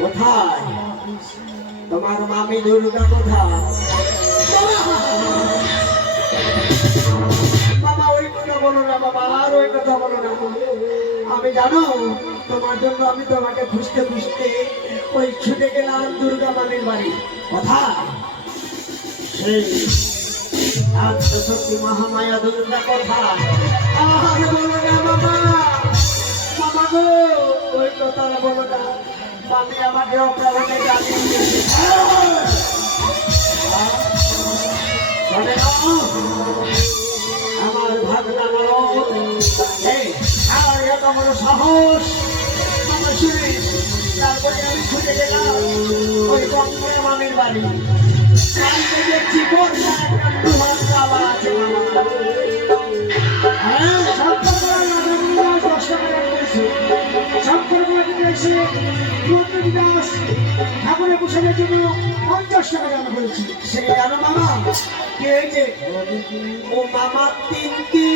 কোথায় তোমার মামি দুর্গা কোথায়? বাবা ওই কথা বলো না বাবা, আর ওই কথা বলো না। আমি জানো তোমার জন্য আমি তোমাকে খুঁজতে খুঁজতে ওই ছুটে গেলাম দুর্গা মামির বাড়ি। কোথায় সেই শক্তি মহামায়া দুর্গা কোথায়? আর বলো না বাবা, বাবা গো ওই কথা বলো না। আমি আমাকে অপরাধে জানিয়ে দিয়েছি। আমার ভাগনা বলো আমার এত বড় সাহস আমার শুনে। তারপরে আমি ছুটে গেলাম ওই কঙ্করে মামির বাড়ি। কালকে দেখছি আছে হ্যাঁ ঠাকুরের পোশাকের জন্য 50 টাকা দাম করেছি। সেই জানো মামা কি হয়েছে? ও মামা তিনকি।